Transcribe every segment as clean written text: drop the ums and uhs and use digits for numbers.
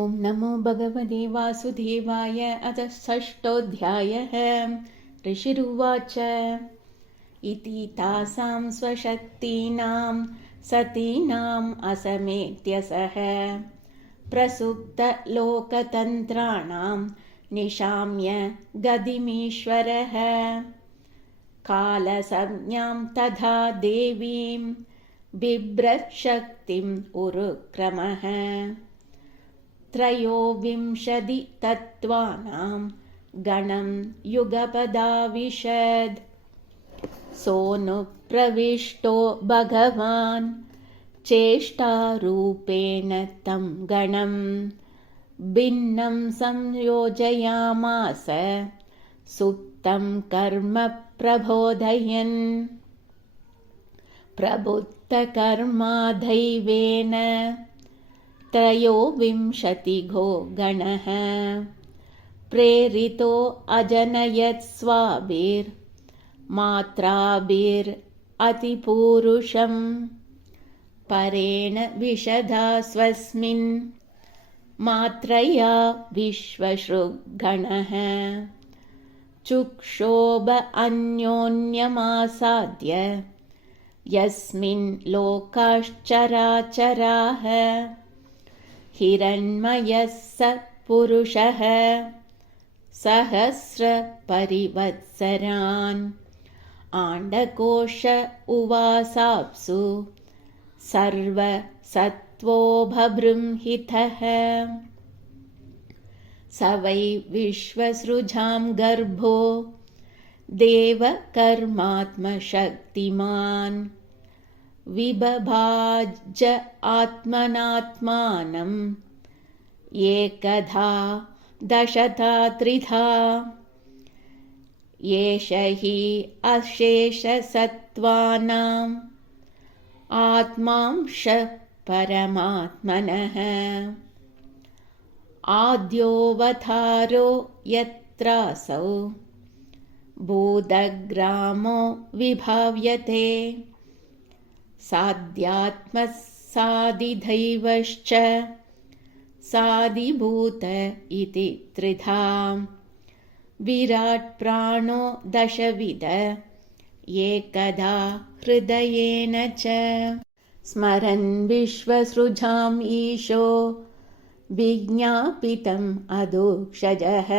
ॐ नमो भगवते वासुदेवाय। अथ षष्ठोऽध्यायः। ऋषिरुवाच इति तासां स्वशक्तीनां सतीनाम् असमेत्य सः प्रसुप्तलोकतन्त्राणां निशाम्य गतिमीश्वरः कालसंज्ञां तथा देवीं बिभ्रच्छक्तिम् उरुक्रमः त्रयोविंशतितत्त्वानां गणं युगपदाविशद् सोऽनुप्रविष्टो भगवान् चेष्टारूपेण तं गणं भिन्नं संयोजयामास सुप्तं कर्म प्रबोधयन् प्रबुद्धकर्मा दैवेन त्रयोविंशतिगो गणः प्रेरितो अजनयत् स्वाभिर्मात्राभिरतिपूरुषं परेण विशदा स्वस्मिन् मात्रया विश्वशृग्गणः चुक्षोभ अन्योन्यमासाद्य यस्मिन् लोकाश्चराचराः हिरण्मयः स पुरुषः सहस्रपरिवत्सरान् आण्डकोश उवासाप्सु सर्वसत्त्वोऽभबृंहितः स वै विश्वसृजां गर्भो देवकर्मात्मशक्तिमान् विबभाज आत्मनात्मानम् एकधा दशधा त्रिधा एष हि अशेषसत्त्वानाम् आत्मांश परमात्मनः आद्योऽवतारो यत्रासौ भूतग्रामो विभाव्यते साध्यात्मसादिदैवश्च सादिभूत इति त्रिधा विराट् प्राणो दशविध एकदा हृदयेन च स्मरन् विश्वसृजाम् ईशो विज्ञापितम् अदोक्षजः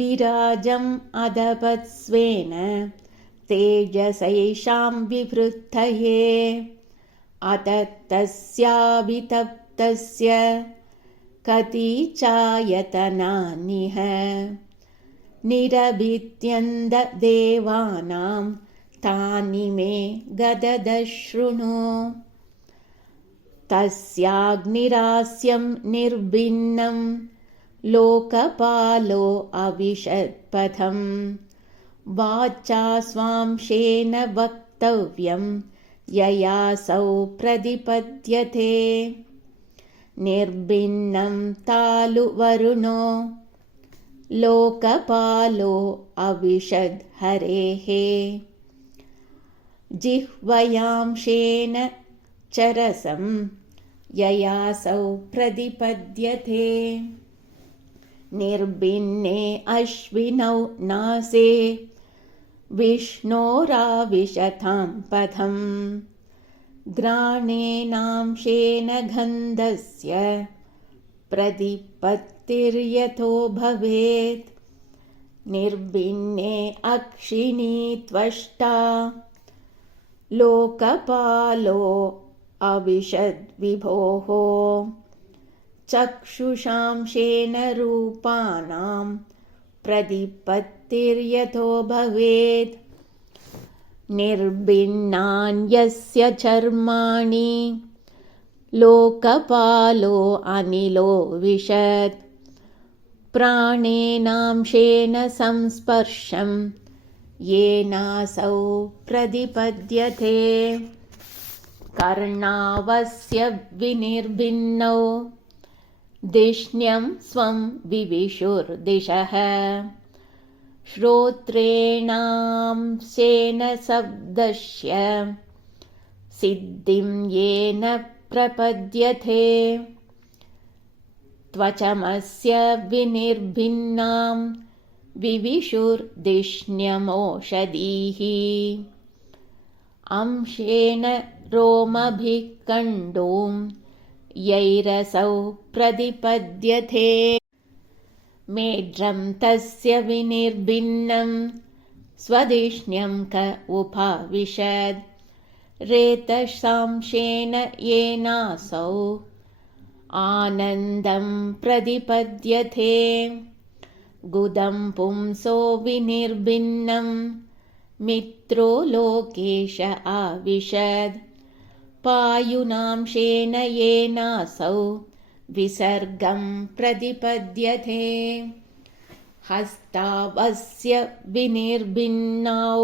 विराजम् अदपत्स्वेन तेजसैषां विवृद्धये अत तस्याभितप्तस्य कति चायतनानिह निरभित्यन्ददेवानां तानि मे गददशृणु तस्याग्निरास्यं निर्भिन्नं लोकपालो अविशत्पथम् वाचा स्वांशेन वक्तव्यं ययासौ प्रतिपद्यते निर्भिन्नं तालुवरुणो लोकपालो अविशद् हरेः जिह्वयांशेन चरसं ययासौ प्रतिपद्यते निर्भिन्ने अश्विनौ नासे विष्णोराविशतां पथम् घ्राणेनांशेन गन्धस्य प्रतिपत्तिर्यथो भवेत् निर्भिन्ने अक्षिणी त्वष्टा लोकपालो अविशद्विभोः चक्षुषांशेन रूपाणां प्रतिपत्तिर्यथो भवेत् निर्भिन्नान्यस्य चर्माणि लोकपालो अनिलो विशत् प्राणेनांशेन संस्पर्शं येनासौ प्रतिपद्यते कर्णावस्य विनिर्भिन्नौ धिष्ण्यं स्वं विविशुर्दिशः श्रोत्रेणांशेन शब्दस्य सिद्धिं येन प्रपद्यते त्वचमस्य विनिर्भिन्नां विविशुर्दिष्ण्यमोषधीः अंशेन रोमभिः कण्डूं यैरसौ प्रतिपद्यते मेढ्रं तस्य विनिर्भिन्नं स्वधिष्ण्यं क उपाविशद् रेतसांशेन येनासौ आनन्दं प्रतिपद्यते गुदं पुंसो विनिर्भिन्नं मित्रो लोकेश आविशद् पायुनांशेन येनासौ विसर्गं प्रतिपद्यते हस्तावस्य विनिर्भिन्नौ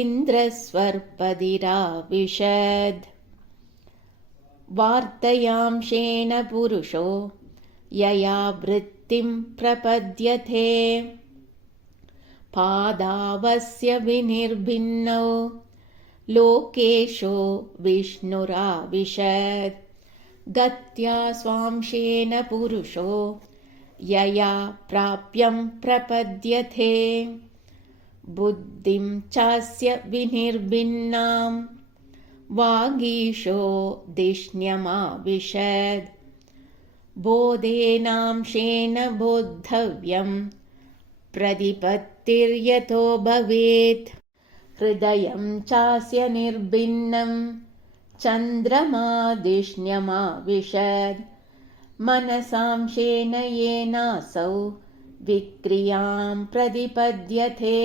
इन्द्रस्वर्पदिराविशद् वार्तयांशेन पुरुषो यया वृत्तिं प्रपद्यते पादावस्य विनिर्भिन्नौ लोकेशो विष्णुराविशद् गत्या स्वांशेन पुरुषो यया प्राप्यं प्रपद्यते बुद्धिं चास्य विनिर्भिन्नां वागीशो धिष्ण्यमाविशद् बोधेनांशेन बोद्धव्यं प्रतिपत्तिर्यतो भवेत् हृदयं चास्य निर्भिन्नं चन्द्रमाधिष्ण्यमाविशद् मनसांशेन येनासौ विक्रियां प्रतिपद्यते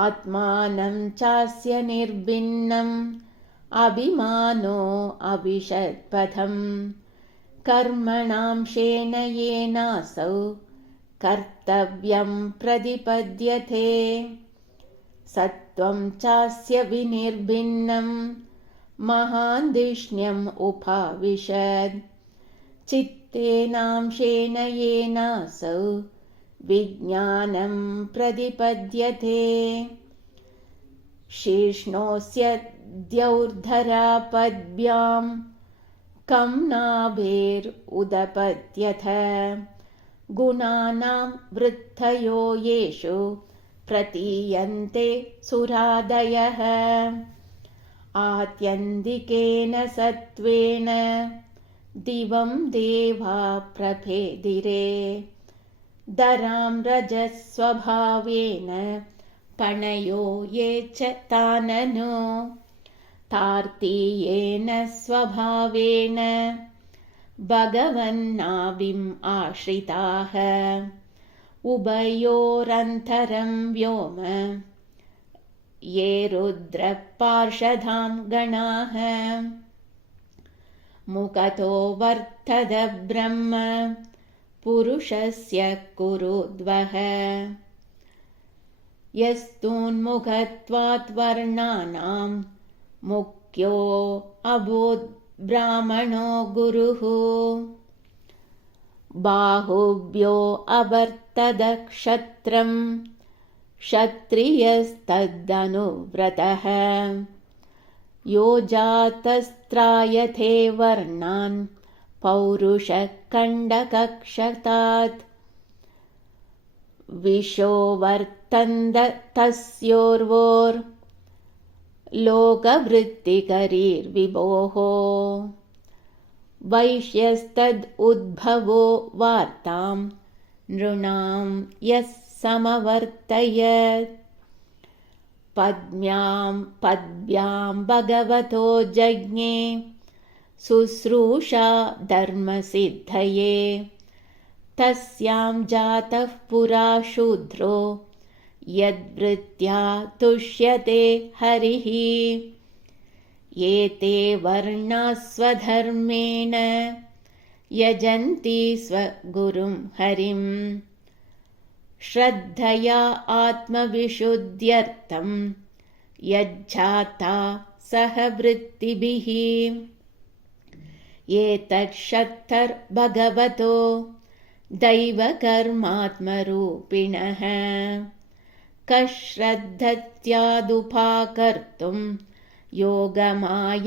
आत्मानं चास्य निर्भिन्नम् अभिमानो अविशत्पथं कर्मणांशेन येनासौ कर्तव्यं प्रतिपद्यते सत्त्वं चास्य विनिर्भिन्नं महान्धिष्ण्यम् उपाविशद् चित्तेनांशेन येनासौ विज्ञानं प्रतिपद्यते शीर्ष्णोऽस्य द्यौर्धरापद्भ्यां कं नाभेरुदपत्यथ गुणानां वृद्धयो येषु प्रतीयन्ते सुरादयः आत्यन्तिकेन सत्त्वेन दिवं देवा प्रभेदिरे दरां रजस्वभावेन पणयो ये च ताननो तार्तीयेन स्वभावेन भगवन्नाभिम् आश्रिताः उभयोरन्तरं व्योम ये रुद्रपार्षदां गणाः मुखतो वर्तत ब्रह्म पुरुषस्य कुरुद्वः यस्तून्मुखत्वात् वर्णानां मुख्यो अभूत् ब्राह्मणो गुरुः बाहुभ्यो अवर्तत क्षत्रं क्षत्रियस्तदनुव्रतः यो जातस्त्रायते वर्णान् पौरुषः कण्डकक्षतात् विशो वर्तन्त तस्योर्वोर् लोकवृत्तिकरीर्विभोः वैश्यस्तद् उद्भवो वार्तां नृणां यः समवर्तयत् पद्भ्यां भगवतो जज्ञे शुश्रूषा धर्मसिद्धये तस्यां जातः पुरा शूद्रो यद्वृत्त्या तुष्यते हरिः एते वर्णाः स्वधर्मेण यजन्ति स्वगुरुं हरिं श्रद्धया आत्मविशुद्ध्यर्थं यज्जाता सह वृत्तिभिः एतच्छक्तर्भगवतो दैवकर्मात्मरूपिणः कश्रद्धत्यादुपाकर्तुं योगमायाफलोदयम्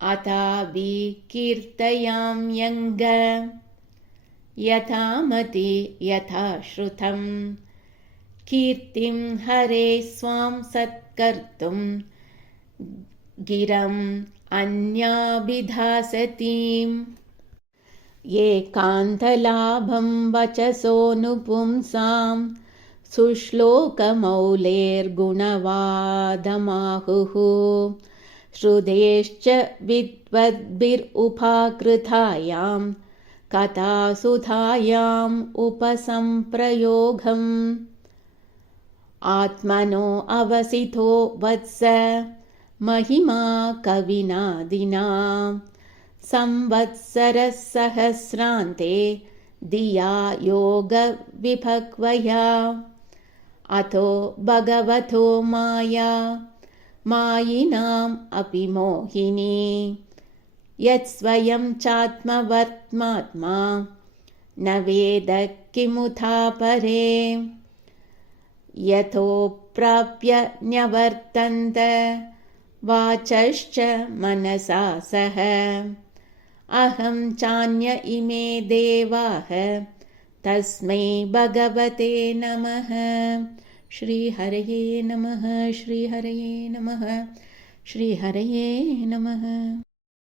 अताभिकीर्तयाम्यङ्ग यथामति यथा श्रुतं कीर्तिं हरे स्वां सत्कर्तुं गिरम् अन्याभिधासतीम् एकान्तलाभं वचसोऽनुपुंसां सुश्लोकमौलेर्गुणवादमाहुः श्रुतेश्च विद्वद्भिरुपाकृतायां कथासुधायाम् उपसंप्रयोगम् आत्मनो अवसितो वत्स महिमा कविनादिना संवत्सरसहस्रान्ते धिया योगविभक्वया अतो भगवतो माया मायिनाम् अपि मोहिनी यत्स्वयं चात्मवर्त्मात्मा न वेद किमुथा परे यतो प्राप्य न्यवर्तन्त वाचश्च मनसा सह अहं चान्य इमे देवाः तस्मै भगवते नमः। श्रीहरये नमः। श्रीहरये नमः। श्रीहरये नमः।